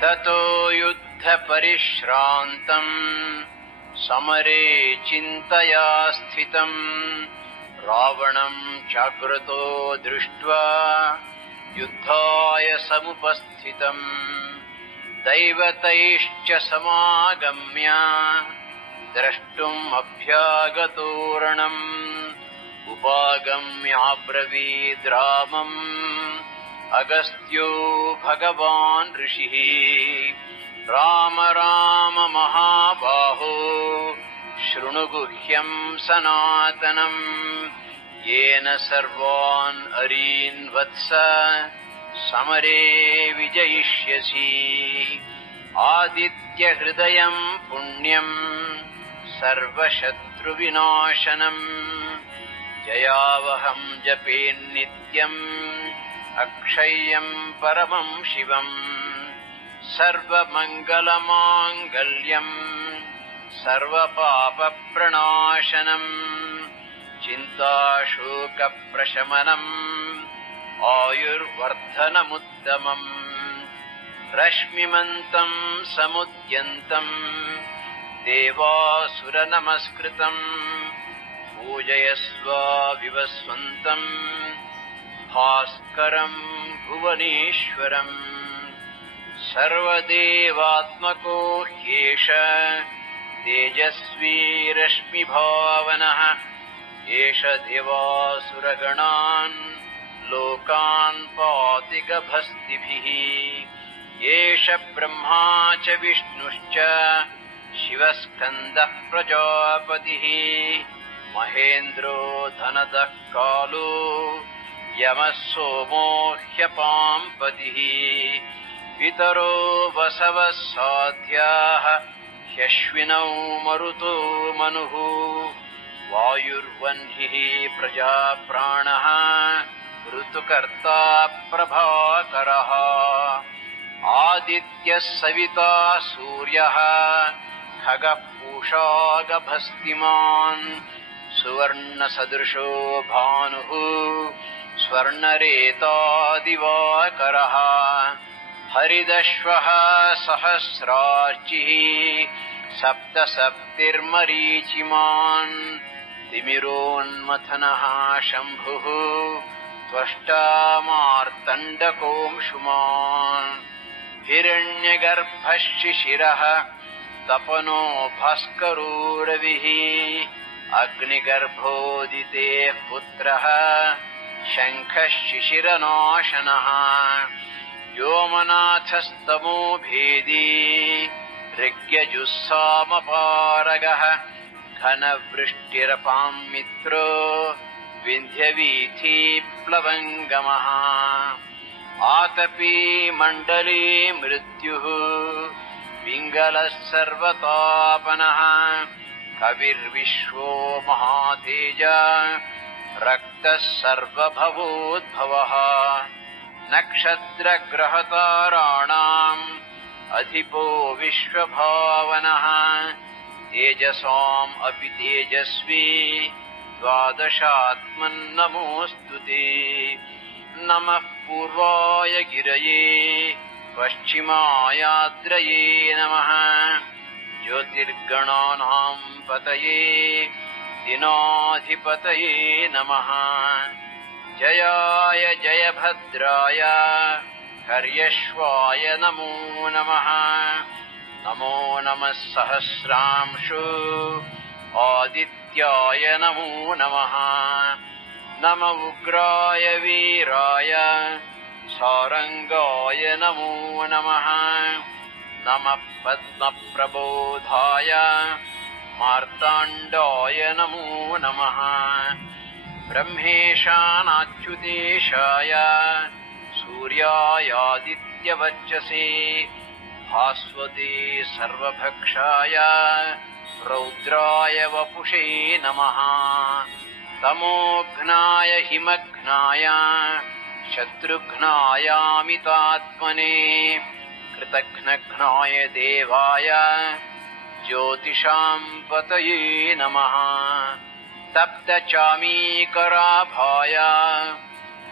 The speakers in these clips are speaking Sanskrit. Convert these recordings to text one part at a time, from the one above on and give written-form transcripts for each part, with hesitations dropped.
ततो युद्धपरिश्रान्तं समरे चिन्तया स्थितं रावणं चाग्रतो दृष्ट्वा युद्धाय समुपस्थितं दैवतैश्च समागम्य द्रष्टुम् अभ्यागतोरणम् उपागम्याब्रवीद्रामम् अगस्त्यो भगवान् ऋषिः राम राम महाबाहो शृणु गुह्यं सनातनम् येन सर्वान् अरीन् वत्स समरे विजयिष्यसि आदित्यहृदयं पुण्यं सर्वशत्रुविनाशनम् जयावहं जपेन्नित्यम् अक्षय्यं परमं शिवम् सर्वमङ्गलमाङ्गल्यं सर्वपापप्रणाशनम् चिन्ताशोकप्रशमनम् आयुर्वर्धनमुत्तमम् रश्मिमन्तं समुद्यन्तं देवासुरनमस्कृतं पूजयस्व विवस्वन्तं भास्करं भुवनेश्वरम् सर्वदेवात्मको ह्येष तेजस्वी रश्मिभावनः एष देवासुरगणान् लोकान् पाति गभस्तिभिः एष ब्रह्मा च विष्णुश्च शिवस्कन्दः प्रजापतिः महेन्द्रो धनदः कालो यमः सोमो ह्यपाम्पतिः पितरो वसवः साध्याः ह्यश्विनौ मरुतो मनुः वायुर्वह्निः प्रजाप्राणः ऋतुकर्ता प्रभाकरः आदित्यः सविता सूर्यः खगः पूषा गभस्तिमान् सुवर्णसदृशो भानुः स्वर्णरेतादिवाकरः हरिदश्वः सहस्रार्चिः सप्तसप्तिर्मरीचिमान् तिमिरोन्मथनः शम्भुः त्वष्टा मार्तण्डकोऽंशुमान् हिरण्यगर्भः शिशिरः तपनो भास्करो रविः अग्निगर्भोदितेः पुत्रः शङ्खः शिशिरनाशनः व्योमनाथस्तमो भेदी ऋग्यजुस्सामपारगः घनवृष्टिरपां मित्रो विन्ध्यवीथीप्लवङ्गमः आतपी मण्डले मृत्युः पिङ्गलः सर्वतापनः कविर्विश्वो महातेज रक्तः सर्वभवोद्भवः नक्षत्रग्रहताराणाम् अधिपो विश्वभावनः तेजसाम् अपि तेजस्वी द्वादशात्मन्नमोऽस्तु ते नमः पूर्वाय गिरये पश्चिमायाद्रये नमः ज्योतिर्गणानां पतये दिनाधिपतये नमः जयाय जयभद्राय हर्यश्वाय नमो नमः नमो नमः सहस्रांशु आदित्याय नमो नमः नम उग्राय वीराय सारंगाय नमो नमः नमः पद्मप्रबोधाय मार्ताण्डाय नमो नमः ब्रह्मेशानाच्युतेशाय सूर्यायादित्यवर्चसे भास्वते सर्वभक्षाय रौद्राय वपुषे नमः तमोघ्नाय हिमघ्नाय शत्रुघ्नायामितात्मने कृतघ्नघ्नाय देवाय ज्योतिषां पतये नमः तप्तचामीकराभाय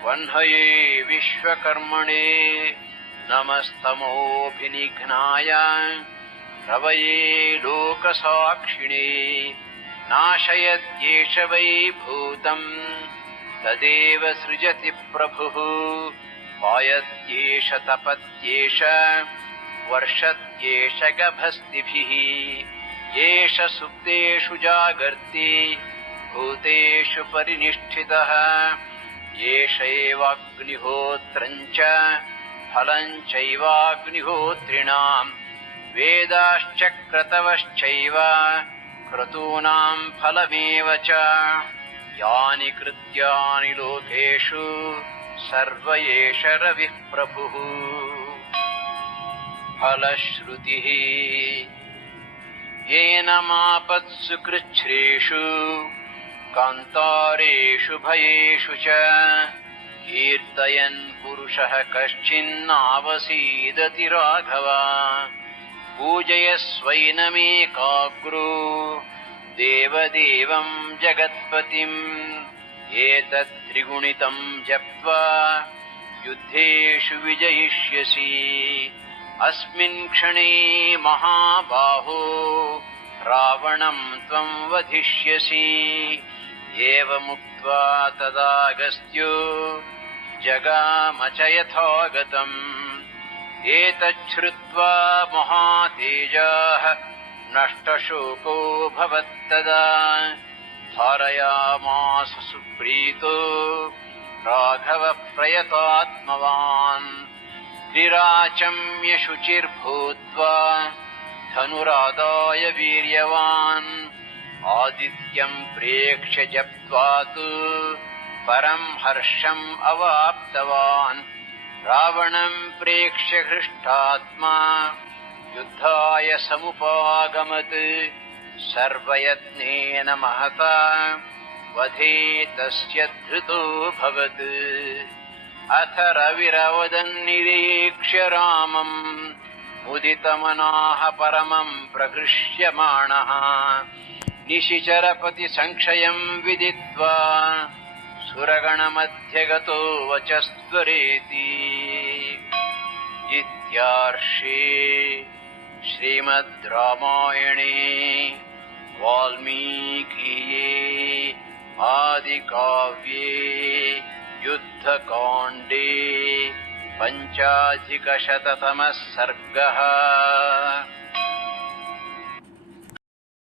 वह्नये विश्वकर्मणे नमस्तमोऽभिनिघ्नाय रवये लोकसाक्षिणे नाशयत्येष वै भूतम् तदेव सृजति प्रभुः पायत्येष तपत्येष वर्षत्येष गभस्तिभिः येष सुप्तेषु जागर्ति भूतेषु परिनिष्ठितः येष एवाग्निहोत्रम् च फलम् चैवाग्निहोत्रिणाम् वेदाश्च क्रतवश्चैव क्रतूनाम् फलमेव च यानि कृत्यानि लोकेषु सर्व एष रविः प्रभुः फलश्रुतिः येन मापत्सु कृच्छ्रेषु कान्तारेषु भयेषु च कीर्तयन् पुरुषः कश्चिन्नावसीदति राघव पूजयस्वैनमेकाग्रो देवदेवं जगत्पतिम् एतत् त्रिगुणितं जप्त्वा युद्धेषु विजयिष्यसि अस्मिन् क्षणे महाबाहो रावणं त्वं वधिष्यसि एवमुक्त्वा तदागस्त्यो जगाम च यथागतम् एतच्छ्रुत्वा महातेजाः नष्टशोको भवत्तदा धारयामास सुप्रीतो राघवः प्रयतात्मवान् त्रिराचम्य शुचिर्भूत्वा धनुरादाय वीर्यवान् आदित्यं प्रेक्ष्य जप्त्वा तु परं हर्षम् अवाप्तवान् रावणं प्रेक्ष्य हृष्टात्मा युद्धाय समुपागमत् सर्वयत्नेन महता वधे तस्य धृतोऽभवत् अथ रविरवदन्निरीक्ष्य रामम् मुदितमनाः परमं प्रहृष्यमाणः निशिचरपति संक्षयं विदित्वा सुरगणमध्यगतो वचस्त्वरेति इत्यार्षे श्रीमद् रामायणे वाल्मीकीये आदिकाव्ये युद्धकाण्डे 5अधिकशततमः सर्गः।